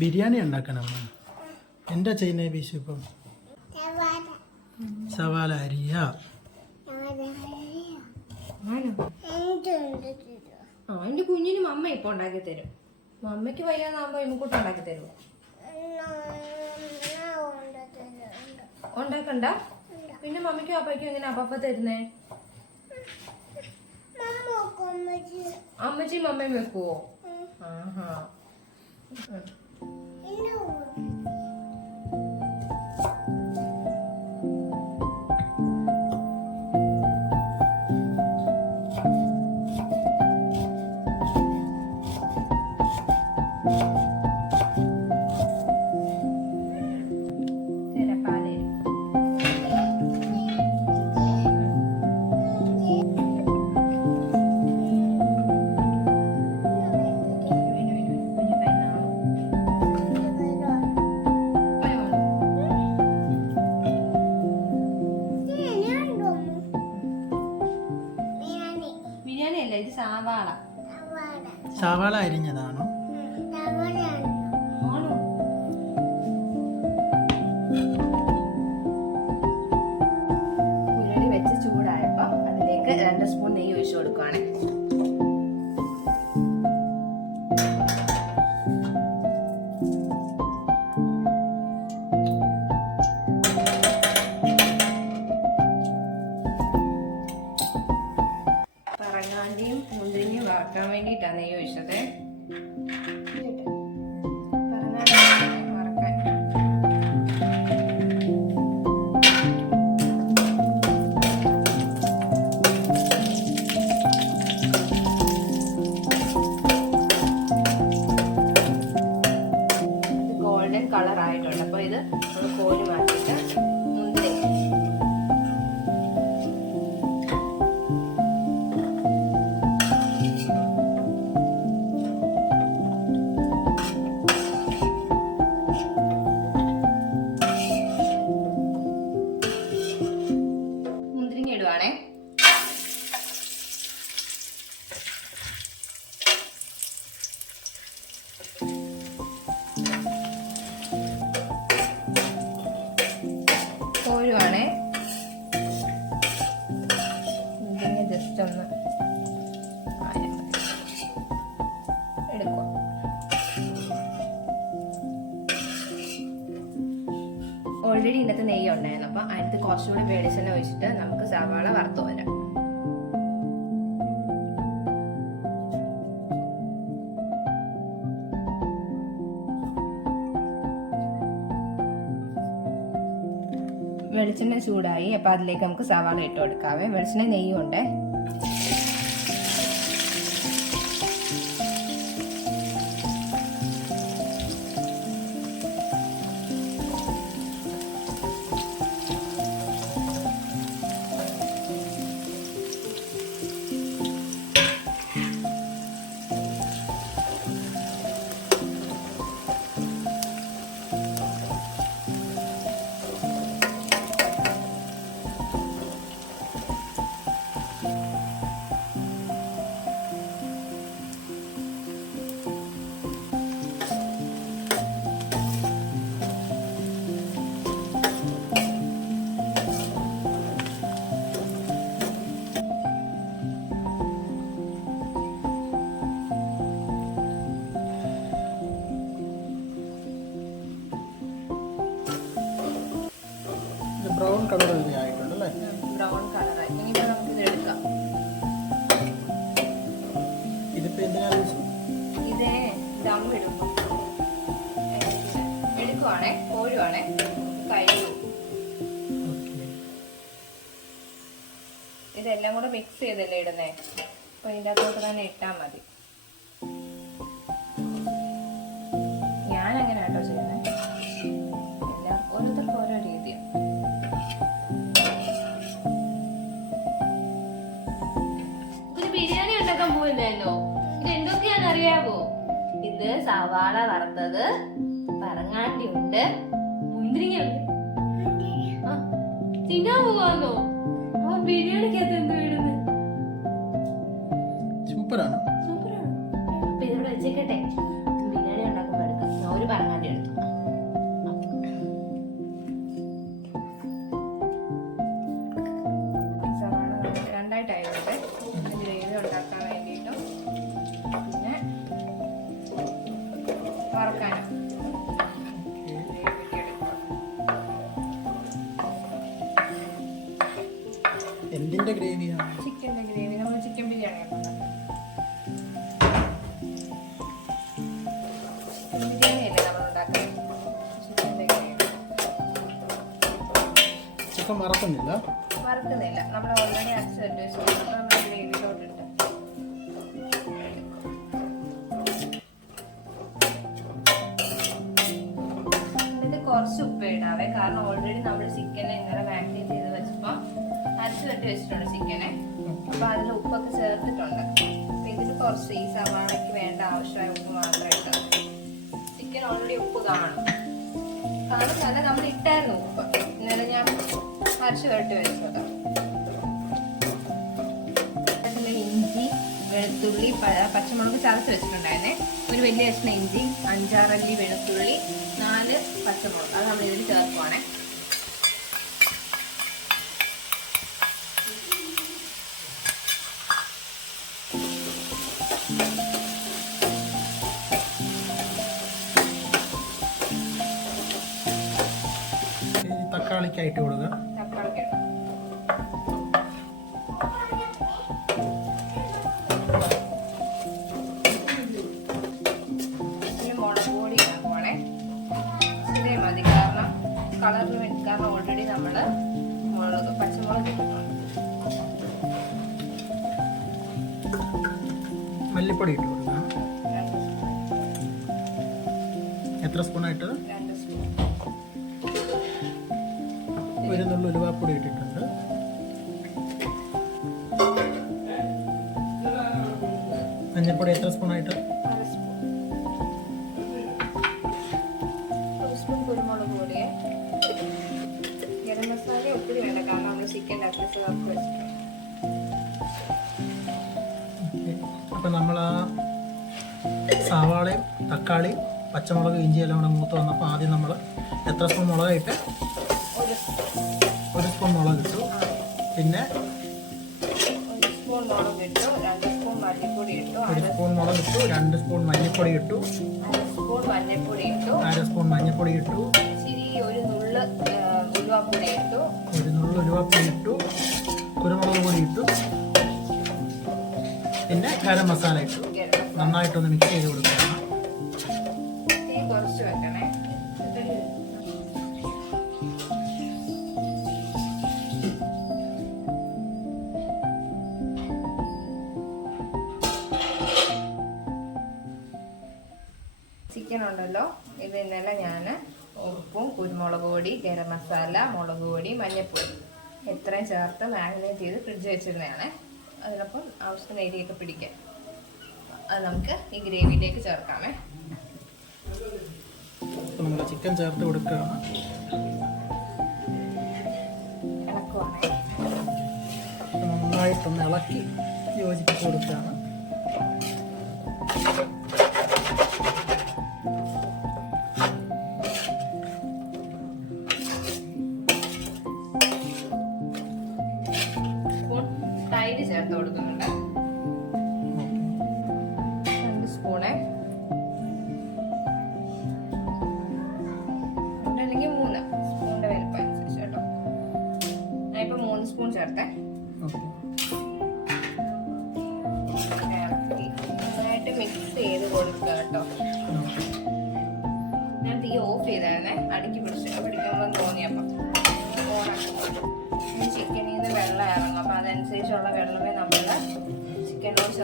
ബിരിയാണി ഉണ്ടാക്കണം അമ്മ. എന്താ ചെയ്യുന്നത് ബീശു ഇപ്പം? സവാള. സവാല അരിയ. എന്റെ കുഞ്ഞിനും അമ്മ എന്റെ കുഞ്ഞിന് മമ്മ ഇപ്പൊ ഉണ്ടാക്കി തരും. മമ്മയ്ക്ക് വയ്യാന്നാകുമ്പോ ഇമ്മക്കൂട്ട് ഉണ്ടാക്കി തരുമോ ഉണ്ടാക്കണ്ട? പിന്നെ മമ്മിക്കും അപ്പയ്ക്കും എങ്ങനെ അപ്പ തരുന്നേ? അമ്മച്ചിയും അമ്മയും വെക്കുവോ? ആഹാ. 응. ഇത് സാവാള സവാള അരിഞ്ഞതാണോ? പറങ്ങാണ്ടിയും മുന്തിരിഞ്ഞും വാർക്കാൻ വേണ്ടിയിട്ടാണ് നെയ്യ് ഒഴിച്ചത്. ഓൾറെഡി ഇന്നത്തെ നെയ്യ് ഉണ്ടായിരുന്നു. അപ്പൊ അതിനകത്ത് കുറച്ചുകൂടി വെളിച്ചെണ്ണ ഒഴിച്ചിട്ട് നമുക്ക് സവാള വറുത്തു വരാം വെളിച്ചെണ്ണ ചൂടായി. അപ്പൊ അതിലേക്ക് നമുക്ക് സവാള ഇട്ട് കൊടുക്കാവേ. വെളിച്ചെണ്ണ നെയ്യും കളർ ആയിട്ടുണ്ട് അല്ലേ? ബ്രൗൺ ഇത് ഇതിപ്പോ എന്തിനാ ദം എടുക്കുവാണേ ഇതെല്ലാം കൂടെ മിക്സ് ചെയ്തല്ലേ ഇടുന്നേ? അപ്പൊ ഇതിന്റെ അകത്തോട്ട് തന്നെ ഇട്ടാൽ മതി. ഇത് സവാള വറുത്തത് പറങ്ങാണ്ടി ഉണ്ട് മുന്തിരിങ്ങ ഉണ്ട്. തിന്നാൻ പോവാന്നോ? ആ ബിരിയാണിക്കകത്ത് എന്തോ മറക്കുന്നില്ല. വറുക്കുന്നില്ല നമ്മൾ ഓൾറെഡി അരച്ച് വെച്ച്. നമ്മൾ ഗ്രേവിയിലോട്ടിട്ട് എന്നിട്ട് കുറച്ച് ഉപ്പ് ഇടാവേ. കാരണം ഓൾറെഡി നമ്മൾ ചിക്കനെ ഇങ്ങനെ മാഗ്നേറ്റ് ചെയ്ത് വെച്ചപ്പോൾ അരച്ച് വെട്ടി വെച്ചിട്ടുണ്ട് ചിക്കനെ അപ്പോൾ അതിൽ ഉപ്പൊക്കെ ചേർത്തിട്ടുണ്ട്. അപ്പോൾ ഇതിൽ കുറച്ച് ഈ സവാളയ്ക്ക് വേണ്ട ആവശ്യമായ ഉപ്പ് മാത്രം ഇട്ടാൽ ചിക്കൻ ഓൾറെഡി ഉപ്പ് കാണും. അല്ല നമ്മൾ ഇട്ടായിരുന്നു ഉപ്പ്. ഇന്നലെ ഞാൻ അരച്ച് വെട്ടി വെച്ചത്. ഇഞ്ചി വെളുത്തുള്ളി പച്ചമുളക് ചതച്ച് വെച്ചിട്ടുണ്ടായിരുന്നേ. ഒരു വലിയ കഷ്ണം ഇഞ്ചി അഞ്ചാറല്ലി വെളുത്തുള്ളി നാല് പച്ചമുളക്. അത് നമ്മൾ ഇതിൽ ചേർക്കുവാണേ. മഞ്ഞൾപ്പൊടി അപ്പൊ കുരുമുളക് ഗരം മസാല ഒത്തിരി വേണ്ട കാരണം നമ്മൾ ചിക്കൻ അപ്പം നമ്മൾ ആ സവാളയും തക്കാളിയും പച്ചമുളക് ഇഞ്ചി എല്ലാം കൂടെ മൂത്ത് വന്നപ്പോൾ ആദ്യം നമ്മൾ എത്ര സ്പൂൺ മുളക് ഇട്ട്? ഒരു സ്പൂൺ മുളക് ഇട്ടു. പിന്നെ ഒരു സ്പൂൺ മുളക് ഇട്ടു രണ്ട് സ്പൂൺ മല്ലിപ്പൊടി ഇട്ടു. അര സ്പൂൺ മഞ്ഞൾപ്പൊടി ഇട്ടു. അര സ്പൂൺ മഞ്ഞൾപ്പൊടി ഇട്ടു. ഇച്ചിരി ഒരു നുള്ള് ഉലുവാപ്പൊടി ഇട്ടു. ഒരു നുള്ളു ഉലുവാപ്പൊടി ഇട്ടു. കുരുമുളക് പൊടി ഇട്ടു. പിന്നെ ഗരം മസാല ഇട്ടു. നന്നായിട്ടൊന്ന് മിക്സ് ചെയ്ത് കൊടുക്കുകയാണ് ഗരം മസാല മുളക് പൊടി മഞ്ഞൾപ്പൊടി. എത്രയും ചേർത്ത് മാരിനേറ്റ് ചെയ്ത് ഫ്രിഡ്ജ് വെച്ചിരുന്നതാണ് അതിനൊപ്പം ആവശ്യത്തിന് എരിയൊക്കെ പിടിക്കാൻ അത് നമുക്ക് ഈ ഗ്രേവിയിലേക്ക് ചേർക്കാമേ. നമ്മൾ ചിക്കൻ ചേർത്ത് കൊടുക്കുകയാണ്. ഇളക്കുവാണേ. നന്നായിട്ടൊന്ന് ഇളക്കി യോജിപ്പിച്ച് കൊടുക്കുകയാണ്. തൈര് ചേർത്ത് കൊടുക്കുന്നുണ്ട്.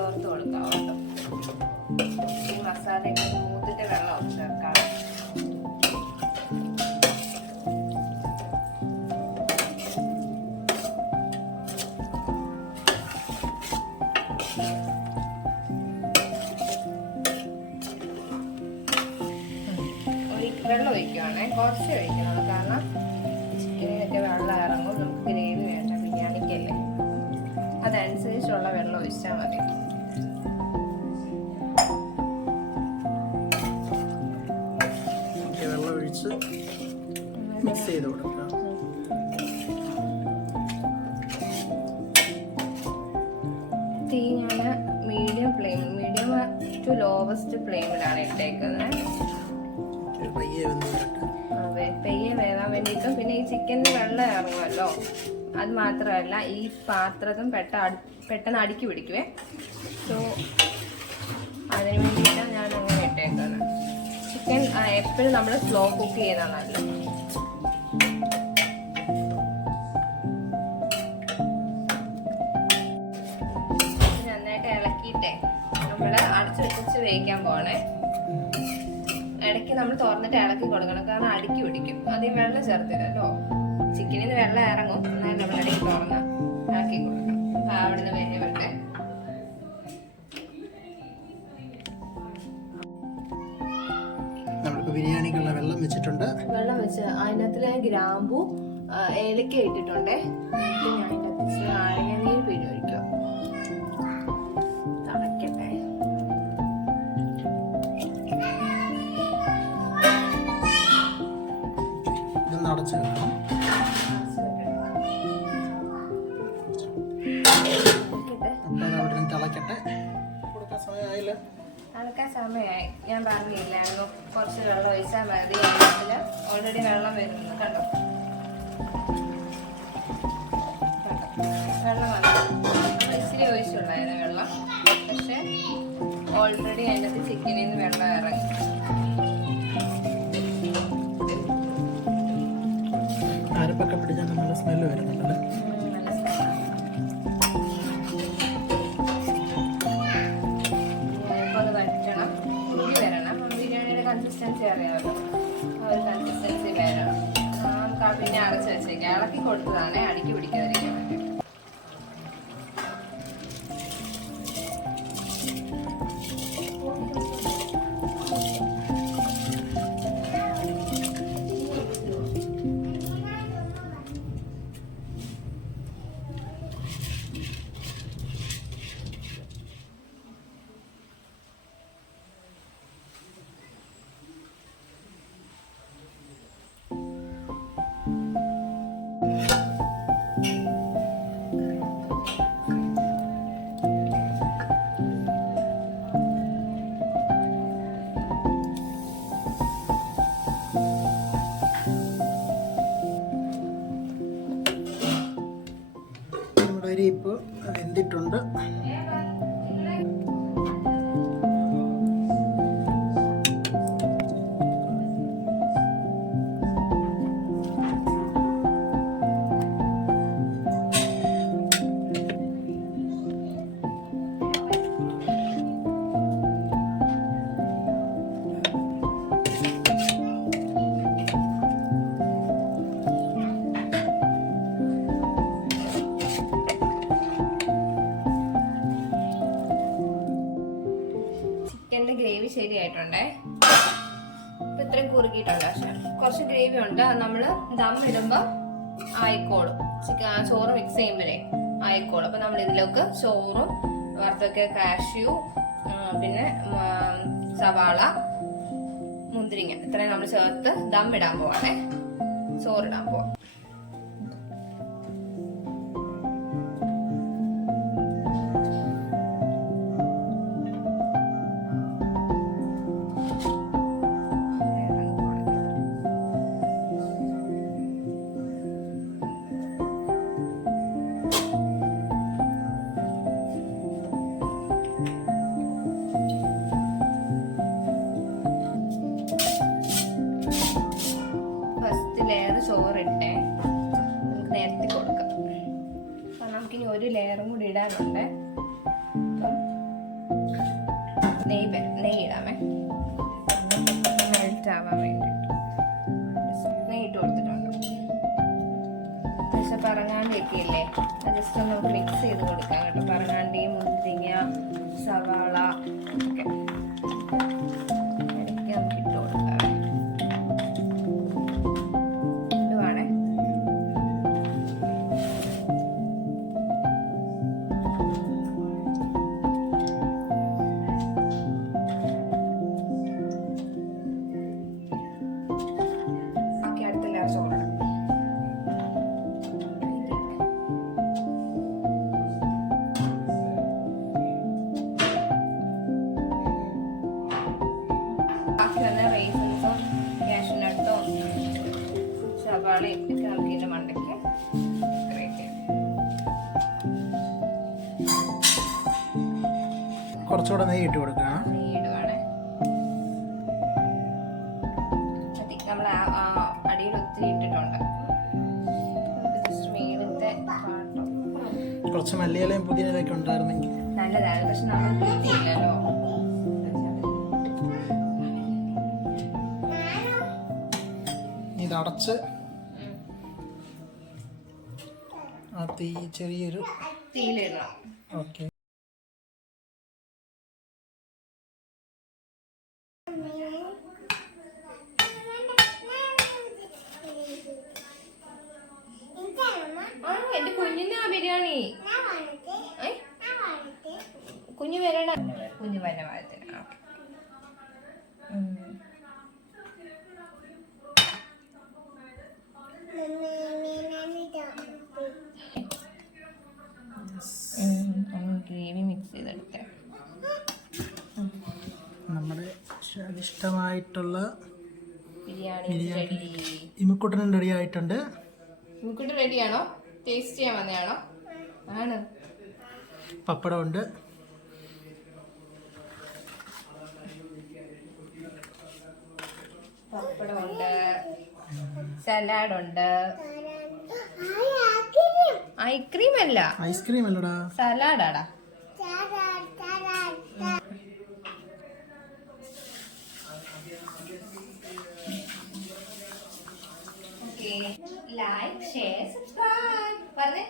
ചിക്കനോട് ചേർത്ത് കൊടുക്കാം കുറച്ച് മിക്സ് ചെയ്ത് കൊടുക്കുക തീ ഞാൻ medium flame medium to lowest ഫ്ലെയിമിലാണ് ഇട്ടേക്കുന്നത്. പയ്യെ വേവാൻ വേണ്ടിയിട്ടും പിന്നെ ഈ ചിക്കനിൽ വെള്ളം ഇറങ്ങുമല്ലോ. അത് മാത്രമല്ല ഈ പാത്രത്തും പെട്ട പെട്ടെന്ന് അടുക്കി പിടിക്കുവേ. സോ എപ്പോഴും നമ്മൾ സ്ലോ കുക്ക് ചെയ്യുന്നതാണ് നല്ലത്. നന്നായിട്ട് നമ്മൾ ഇടയ്ക്ക് നമ്മൾ തുറന്നിട്ട് ഇളക്കി കൊടുക്കണം. കാരണം അടുക്കി പിടിക്കും. ആദ്യം വെള്ളം ചേർത്തില്ലല്ലോ ചിക്കനിൽ നിന്ന് വെള്ളം ഇറങ്ങും. നമ്മൾ ഇടയ്ക്ക് തുറന്ന് ഇളക്കി കൊടുക്കണം. അപ്പൊ അവിടുന്ന് വെഞ്ഞ് വിട്ട് അതിനകത്തിൽ ഞാൻ ഗ്രാമ്പു ഏലക്ക ഇട്ടിട്ടുണ്ടേ. ഞാൻ അതിനകത്ത് നാരങ്ങനീര് പിഴിഞ്ഞൊഴിക്കും തിളക്കട്ടെ അടച്ച് കൊടുക്കാൻ സമയമായില്ല? സമയമായി. ഞാൻ പറഞ്ഞില്ലായിരുന്നു. കുറച്ച് വെള്ളം ഒഴിച്ചാൽ മതി അതിൽ ഓൾറെഡി വെള്ളം വരുന്നു. കണ്ടോ? വെള്ളം വന്നു. ഇച്ചിരി ഒഴിച്ചുള്ളായിരുന്നു വെള്ളം. പക്ഷെ ഓൾറെഡി അതിനകത്ത് ചിക്കനിൽ നിന്ന് വെള്ളം ഇറങ്ങി. അരപ്പൊക്കെ പിടിച്ചാൽ നല്ല സ്മെല്ല് വരുന്നുണ്ടല്ലേ അറിയാമല്ലോ ആ ഒരു കൺസിസ്റ്റൻസി വരണം ആ, നമുക്ക് പിന്നെ അടച്ച് വെച്ചേക്കാം. ഇളക്കി കൊടുത്തതാണ് അടുക്കി ശരിയായിട്ടുണ്ടേ ഇപ്പൊ ഇത്രയും കുറുകിയിട്ടുണ്ട് പക്ഷേ കുറച്ച് ഗ്രേവി ഉണ്ട്. നമ്മൾ ദം ഇടുമ്പോൾ ആയിക്കോളും. ചിക്കൻ ചോറ് മിക്സ് ചെയ്യുമ്പോഴേ ആയിക്കോളും. അപ്പൊ നമ്മൾ ഇതിലേക്ക് ചോറും വറുത്തൊക്കെ കാഷ്യൂ പിന്നെ സവാള മുന്തിരിങ്ങ. ഇത്രയും നമ്മൾ ചേർത്ത് ദം ഇടാൻ പോവാണേ. ചോറിടാൻ പോവാം. ആവാൻ വേണ്ടിയിട്ട് ഇട്ട് കൊടുത്തിട്ടുണ്ട്. പക്ഷെ പറങ്ങാണ്ടിയൊക്കെ ഇല്ലേ ജസ്റ്റ് ഒന്ന് മിക്സ് ചെയ്ത് കൊടുക്കാം കേട്ടോ. പറങ്ങാണ്ടി മുന്തിരിങ്ങ സവാള കുറച്ചുകൂടെ നെയ്യ് ഇട്ട് കൊടുക്കുക. കുറച്ച് മല്ലിയിലയും പുതിനയിലൊക്കെ ഉണ്ടായിരുന്നെങ്കിൽ. നല്ലതാണ് പക്ഷെ നമ്മൾ വൃത്തിയില്ലല്ലോ ഇത് അടച്ച് ആ തീ ചെറിയൊരു തീയിലിടണം. ഓക്കെ ആ എന്റെ കുഞ്ഞിന് ആ ബിരിയാണി? കുഞ്ഞു വരണ കുഞ്ഞു വരണ വാഴത്തിന് ഗ്രേവി മിക്സ് ചെയ്തെടുത്തേ. നമ്മുടെ സ്വാദിഷ്ടമായിട്ടുള്ള ബിരിയാണി. ഇമിക്കുട്ടനും റെഡി ആയിട്ടുണ്ട്. ഇമുക്കുട്ടൻ റെഡിയാണോ ടേസ്റ്റ് ചെയ്യാൻ വന്നതാണോ ആണ്. പപ്പടമുണ്ട്. പപ്പടമുണ്ട്. സലാഡ് ഉണ്ട് ഐസ്ക്രീം അല്ല. ഐസ്ക്രീം അല്ലടാ. സലാഡാടാ. പറഞ്ഞേ